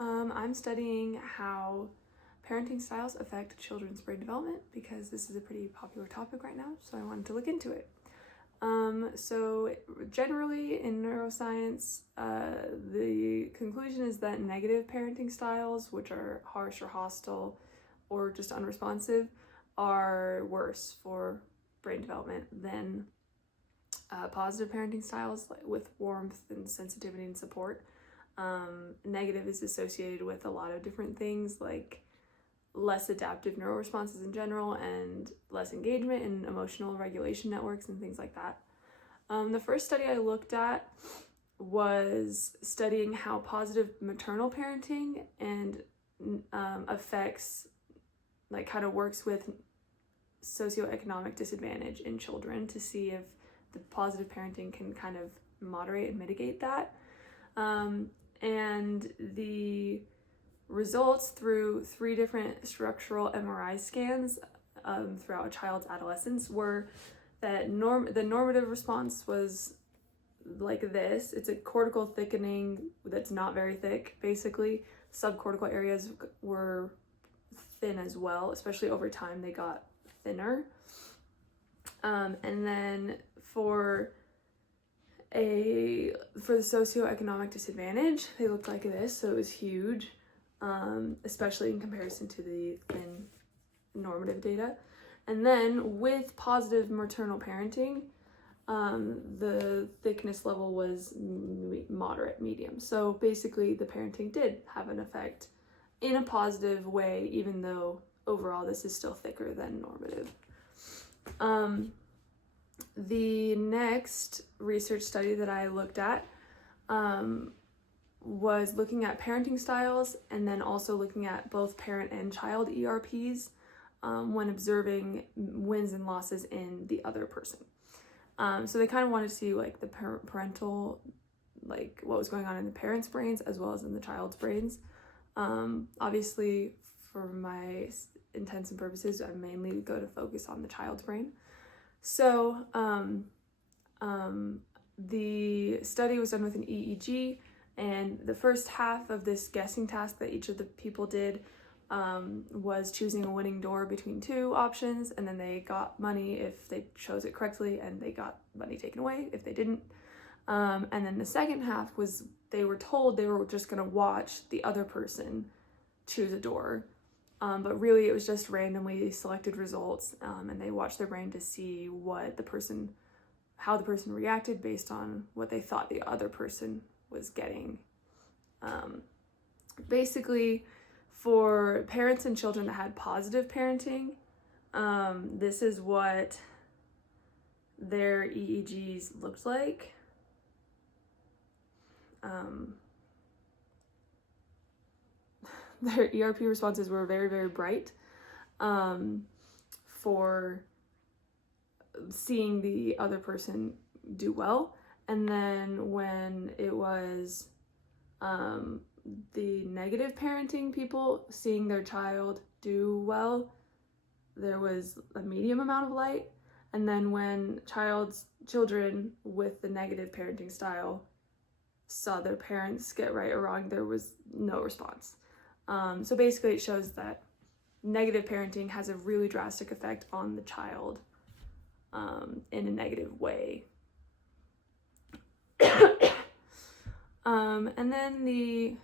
I'm studying how parenting styles affect children's brain development because this is a pretty popular topic right now, so I wanted to look into it. So generally in neuroscience, the conclusion is that negative parenting styles, which are harsh or hostile or just unresponsive, are worse for brain development than positive parenting styles with warmth and sensitivity and support. Negative is associated with a lot of different things like less adaptive neuroresponses in general and less engagement in emotional regulation networks and things like that. The first study I looked at was studying how positive maternal parenting and affects, like kind of works with socioeconomic disadvantage in children to see if the positive parenting can kind of moderate and mitigate that. And the results through 3 different structural MRI scans throughout a child's adolescence were that the normative response was like this. It's a cortical thickening that's not very thick, basically. Subcortical areas were thin as well, especially over time they got thinner. And then for the socioeconomic disadvantage, they looked like this, so it was huge, especially in comparison to the thin normative data. And then with positive maternal parenting, the thickness level was moderate, medium. So basically the parenting did have an effect in a positive way, even though overall this is still thicker than normative. The next research study that I looked at was looking at parenting styles and then also looking at both parent and child ERPs when observing wins and losses in the other person. So they kind of wanted to see like the parental, like what was going on in the parents' brains as well as in the child's brains. Obviously, for my intents and purposes, I mainly go to focus on the child's brain. So the study was done with an EEG, and the first half of this guessing task that each of the people did was choosing a winning door between 2 options, and then they got money if they chose it correctly, and they got money taken away if they didn't. And then the second half was they were told they were just going to watch the other person choose a door. But really it was just randomly selected results, and they watched their brain to see how the person reacted based on what they thought the other person was getting. Basically, for parents and children that had positive parenting, this is what their EEGs looked like. Their ERP responses were very, very bright for seeing the other person do well. And then when it was the negative parenting people seeing their child do well, there was a medium amount of light. And then when children with the negative parenting style saw their parents get right or wrong, there was no response. So basically it shows that negative parenting has a really drastic effect on the child in a negative way. And then the